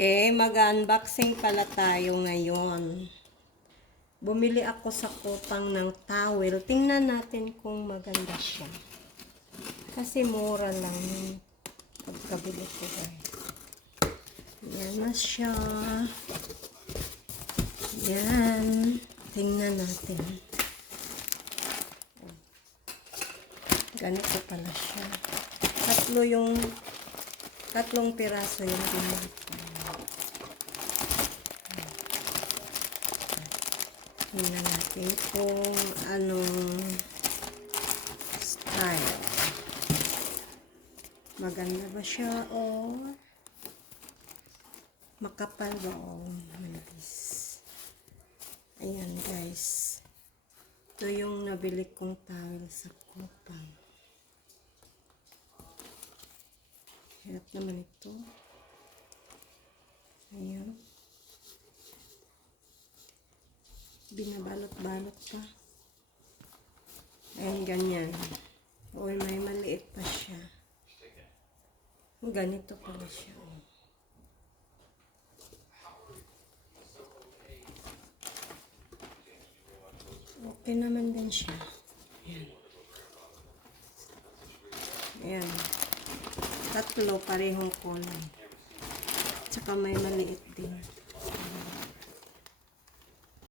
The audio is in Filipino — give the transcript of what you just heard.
Okay, mag-unboxing pala tayo ngayon. Bumili ako sa kupang ng towel. Tingnan natin kung maganda siya. Kasi mura lang yung pagkabili ko guys. Yan na siya. Yan. Tingnan natin. Ganito pala siya. Tatlo yung tatlong piraso yung binili ko. Tingnan natin kung anong style. Maganda ba siya o makapal ba o manipis? Ayan guys. Ito yung nabili kong towel sa kupang. Hirap naman ito. Ayan. Binabalot-balot pa. Ayan, ganyan. Uy, may maliit pa siya. Ganito pala siya. oh. Okay naman din siya. Ayan. Ayan. Tatlo, parehong kulay. Tsaka may maliit din.